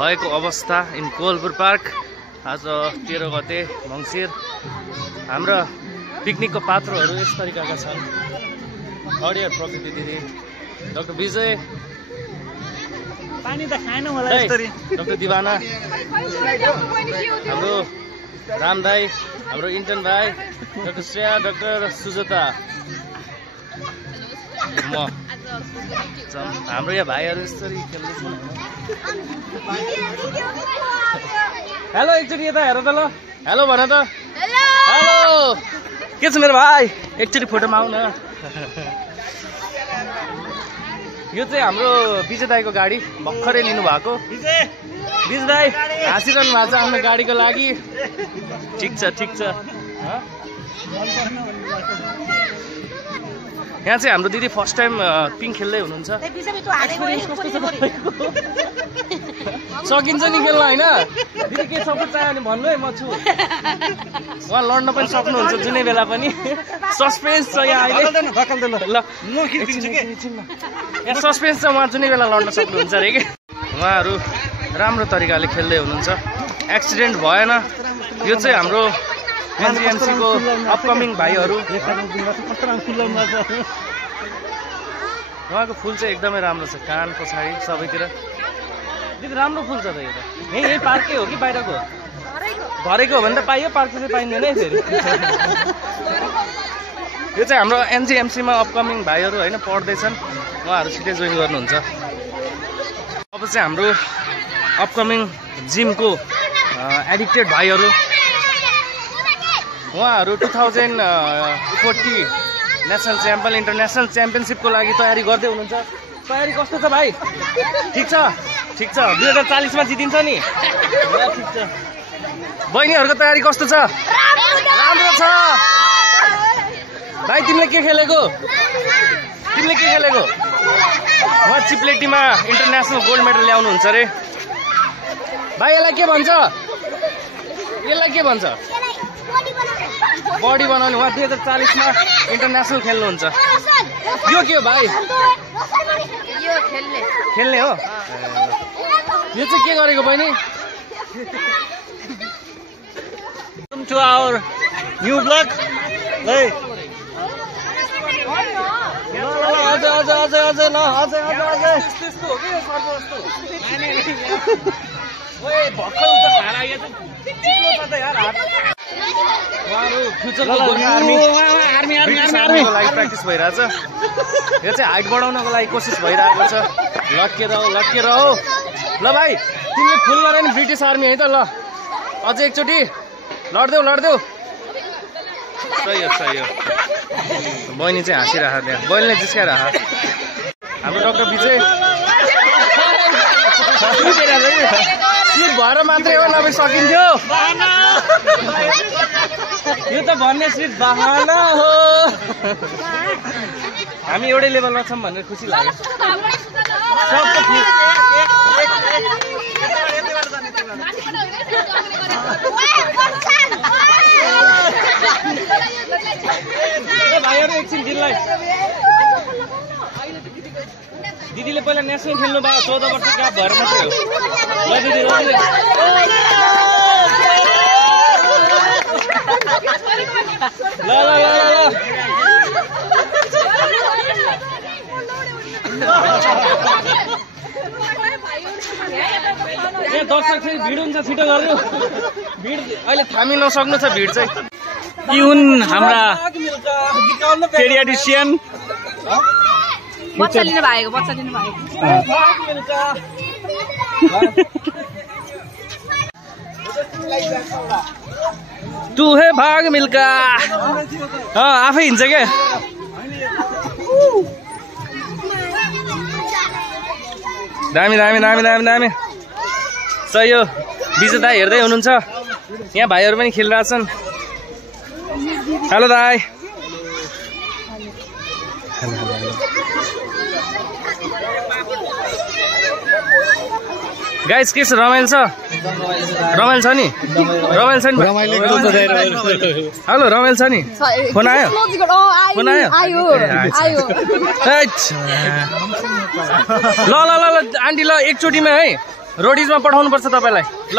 भएको अवस्था in Kovalpur park. आज 13 गते मङ्सिर। हाम्रा पिकनिकको पात्रहरू यस तरिकाका छन्। हरिया प्रकृति दिदी, डाक्टर विजय, पानी त खाएन होला यसरी, डाक्टर दिवाना, हाम्रो राम दाई, हाम्रो इन्टर्न भाइ डाक्टर श्रेया, डाक्टर सुजता, म, हाम्रो यहाँ भाइहरू यसरी खेल्दैछन्। हेलो, एकचोटि यता हेर त ल। हेलो भन त। हेलो, के छ मेरो भाइ? एकचोटि फोटोमा आऊ न। यो चाहिँ हाम्रो विजय दाईको गाडी भर्खरै लिनु भएको। विजय दाई हाँसिरहनु भएको छ आफ्नो गाडीको लागि। ठिक छ, ठिक छ। यहाँ चाहिँ हाम्रो दिदी फर्स्ट टाइम पिङ खेल्दै हुनुहुन्छ। सकिन्छ नि खेल्न होइन? दिदी के सपोर्ट चाहियो भने भन्नु है, म छु। उहाँ लड्न पनि सक्नुहुन्छ जुनै बेला पनि। सस्पेन्स छ यहाँ अहिले। ल यहाँ सस्पेन्स छ, उहाँ जुनै बेला लड्न सक्नुहुन्छ अरे कि। उहाँहरू राम्रो तरिकाले खेल्दै हुनुहुन्छ। एक्सिडेन्ट भएन। यो चाहिँ हाम्रो एनजिएमसीको अपकमिङ भाइहरू। उहाँको फुल चाहिँ एकदमै राम्रो छ, कान पछाडि सबैतिर। दिदी राम्रो फुल छ त यो त। यही पार्कै हो कि बाहिरको? घरैको हो भने त पाइयो, पार्क चाहिँ पाइँदैन है फेरि। यो चाहिँ हाम्रो एनजिएमसीमा अपकमिङ भाइहरू होइन, पढ्दैछन्। उहाँहरू छिटै जोइन गर्नुहुन्छ। अब चाहिँ हाम्रो अपकमिङ जिमको एडिक्टेड भाइहरू, उहाँहरू 2040 नेसनल च्याम्पियन, इन्टरनेसनल च्याम्पियनसिपको लागि तयारी गर्दै हुनुहुन्छ। तयारी कस्तो छ भाइ? ठिक छ, ठिक छ। 2040 मा जितिन्छ नि? ठिक छ। बहिनीहरूको तयारी कस्तो छ? राम्रो छ। भाइ तिमीले के खेलेको? तिमीले के खेलेको? उहाँ चिप्लेटीमा इन्टरनेसनल गोल्ड मेडल ल्याउनुहुन्छ अरे। भाइ यसलाई के भन्छ? यसलाई के भन्छ? बडी बनाउने। उहाँ 2040 मा इन्टरनेसनल खेल्नुहुन्छ। यो के हो भाइ? खेल्ने हो। यो चाहिँ के गरेको बहिनी? Welcome to our new vlog. Hey. Practice भइरहेछ। यो चाहिँ हाइट बढाउनको लागि कोसिस भइरहेको छ। लट्केर हो, लट्केर हो। ल भाइ तिमीले फुल गरे नि ब्रिटिस आर्मी है त। ल अझै एकचोटि लड्देऊ, लड्देऊ। सही हो, सही हो। बहिनी चाहिँ हाँसिरह, त्यहाँ बहिनीले जिस्काइरह। हाम्रो डाक्टर विजय सिट भएर मात्रै हो, नभए सकिन्थ्यो। यो त भन्ने सिट बहाना हो। हामी एउटै लेभलमा छौँ भनेर खुसी लाग्यो। भाइहरू एकछिन दिदीलाई, दिदीले पहिला नेसनल खेल्नु भयो 14 वर्ष गाप भएर मात्रै हो। ल दिदी, ल ल ल ल। ए दर्शक चाहिँ भिड हुन्छ, छिटो गर्नु। भिड अहिले थामी नसक्नु छ भिड चाहिँ। यी हुन् हाम्रा पेडियाट्रिसियन। बच्चा लिनु भएको, बच्चा लिनु भएको। तू है भाग मिल्का। आफै हिँड्छ क्या। दामी दामी दामी दामी दामी। सही हो। विजय दाई हेर्दै हुनुहुन्छ। यहाँ भाइहरू पनि खेलिरहेछन्। हेलो दाई। गाइस के छ? रमाइलो छ? रमाइलो छ नि? रमाइलो छ नि? हेलो रमाइलो छ नि? फोन आयो? फोन आयो? ल ल ल ल आन्टी ल एकचोटिमा है। रोडिजमा पठाउनुपर्छ तपाईँलाई। ल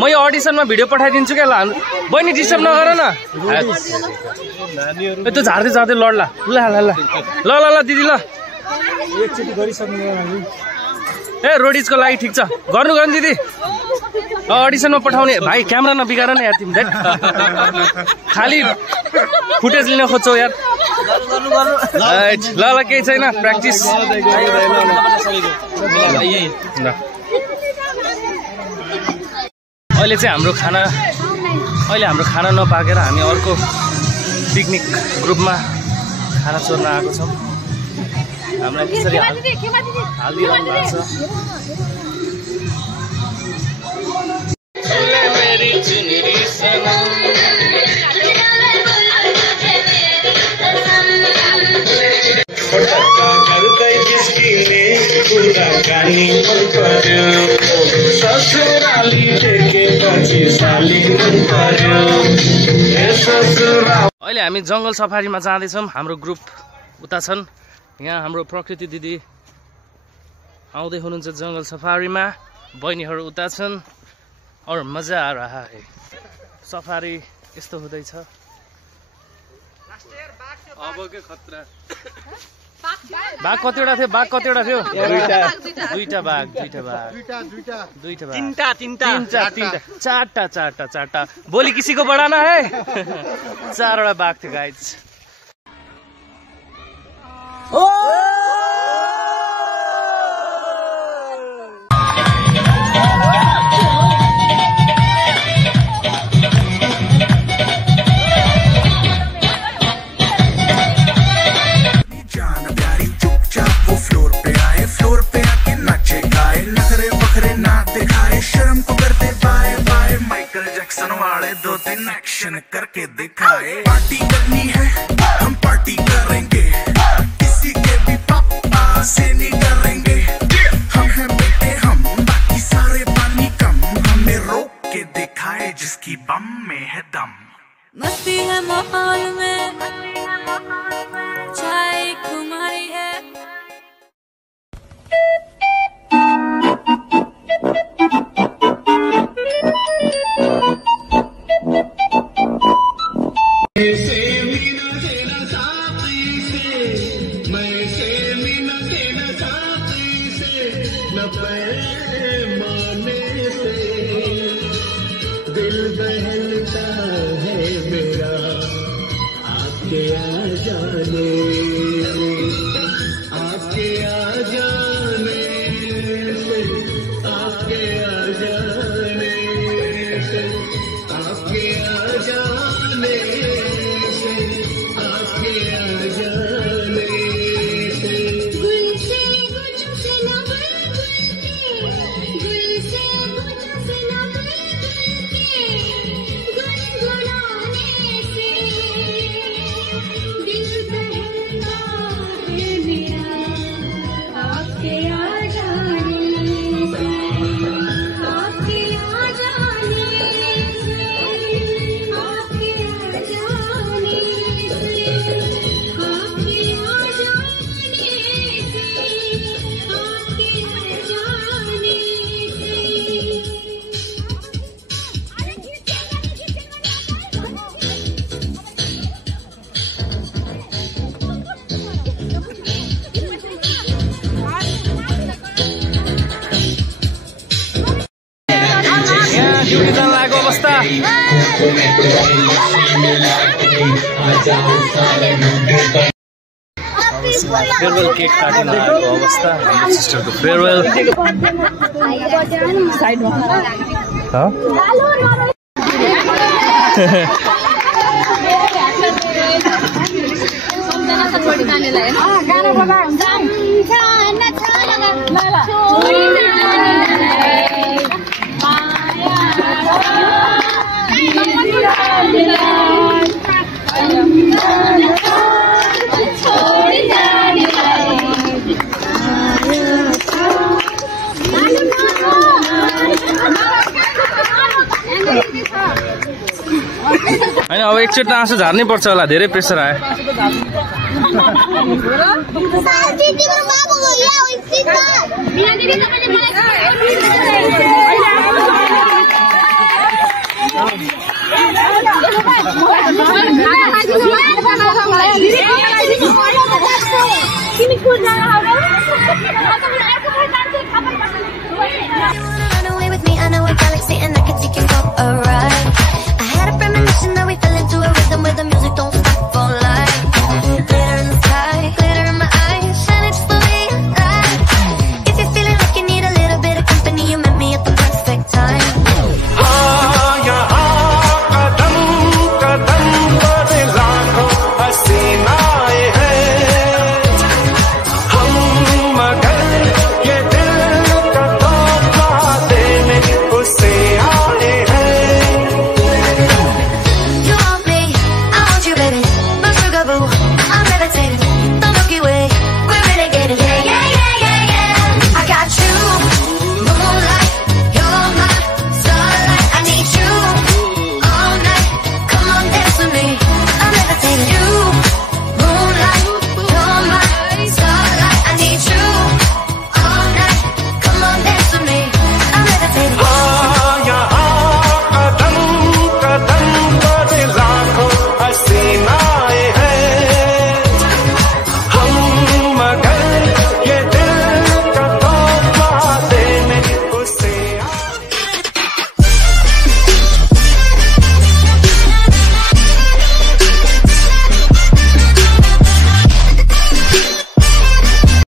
म यो अडिसनमा भिडियो पठाइदिन्छु क्या। ल बहिनी डिस्टर्ब नगर न। त्यो झार्दै झार्दै लड्ला। ल ल ल ल ल ल दिदी ल एकचोटि गरिसक्नु ए रोडिजको लागि ठिक छ। गर्नु गर्नु दिदी। अडिसनमा पठाउने भाइ क्यामेरा नबिगार न यार तिमी। खालि फुटेज लिन खोज्छौ यार। ल ल केही छैन प्र्याक्टिस। अहिले चाहिँ हाम्रो खाना नपाकेर हामी अर्को पिकनिक ग्रुपमा खाना चोर्न आएको छौँ। हामीलाई त्यसरी हालिदिइरहनु भएको छ। अहिले हामी जङ्गल सफारीमा जाँदैछौँ। हाम्रो ग्रुप उता छन्। यहाँ हाम्रो प्रकृति दिदी आउँदै हुनुहुन्छ जङ्गल सफारीमा। बहिनीहरू उता छन् और मजा आ रहा है। सफारी यस्तो हुँदैछ। बाघ कतिवटा थियो? बाघ कतिवटा थियो? दुईटा बाघ। चारटा। बोली किसी को बढ़ाना है। 4वटा बाघ थियो गाइज। करके दिखाए पार्टी करनी है हम पार्टी करेंगे किसी के भी पापा से नहीं करेंगे हम हैं बेटे हम बाकी सारे पानी कम हमें रोक के दिखाए जिसकी बम में है दम मस्ती है माहौल में चाय खुमारी है फेयरवेल केक काटिन लागेको अवस्था। हाम्रो सिस्टरको फेयरवेल। होइन अब एकचोटि आँसु झार्नै पर्छ होला, धेरै प्रेसर आयो।